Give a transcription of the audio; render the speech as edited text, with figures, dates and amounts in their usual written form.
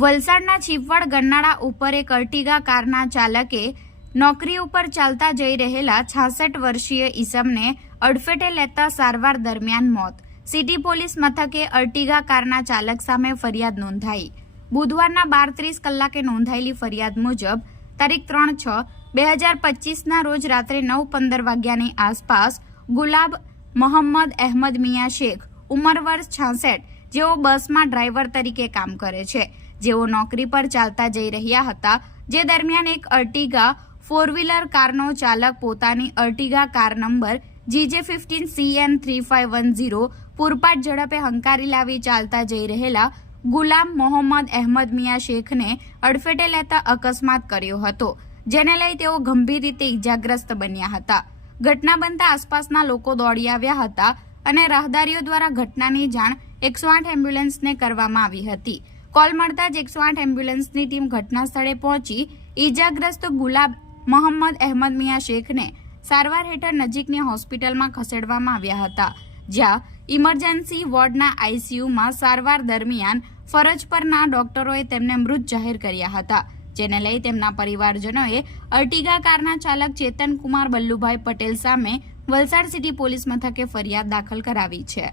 વલસાડના ચીપવાડ ગન્નાળા ઉપર એક અર્ટિગા કારના ચાલકે નોકરી ઉપર ચાલતા જઈ રહેલા 66 વર્ષીય ઈસમને અડફેટે લેતા સારવાર દરમિયાન મોત. સિટી પોલીસ મથકે અર્ટિગા કારના ચાલક સામે ફરિયાદ નોંધાઈ. બુધવારના 12:30 કલાકે નોંધાયેલી ફરિયાદ મુજબ તારીખ 3/6/2025ના રોજ રાત્રે 9:15 વાગ્યાની આસપાસ ગુલાબ મોહમ્મદ અહેમદ મિયા શેખ ઉંમર વર્ષ 66 જેઓ બસમાં ડ્રાઈવર તરીકે કામ કરે છે, જેઓ નોકરી પર ચાલતા જઈ રહ્યા હતા, જે દરમિયાન એક અર્ટિગા 4-વ્હીલર કારનો ચાલક પોતાની અર્ટિગા કાર નંબર GJ15CN3510 પૂરપાટ ઝડપે હંકારી લાવી ચાલતા જઈ રહેલા ગુલામ મોહમ્મદ અહેમદ મિયા શેખને અડફેટે લેતા અકસ્માત કર્યો હતો, જેને લઈ તેઓ ગંભીર રીતે ઇજાગ્રસ્ત બન્યા હતા. ઘટના બનતા આસપાસના લોકો દોડી આવ્યા હતા અને રાહદારીઓ દ્વારા ઘટનાની જાણ 108 એમ્બ્યુલન્સને કરવામાં આવી હતી. કોલ મળતા જ 108 એમ્બ્યુલન્સની ટીમ ઘટના સ્થળે પહોંચી ઇજાગ્રસ્ત ગુલાબ મોહમ્મદ અહેમદ મિયા શેખને સારવાર હેઠળ નજીકની હોસ્પિટલમાં ખસેડવામાં આવ્યા હતા, જ્યાં ઇમરજન્સી વોર્ડના આઈસીયુમાં સારવાર દરમિયાન ફરજ પરના ડોક્ટરોએ તેમને મૃત જાહેર કર્યા હતા, જેને લઈ તેમના પરિવારજનોએ અર્ટિગા કારના ચાલક ચેતન કુમાર બલ્લુભાઈ પટેલ સામે વલસાડ સિટી પોલીસ મથકે ફરિયાદ દાખલ કરાવી છે.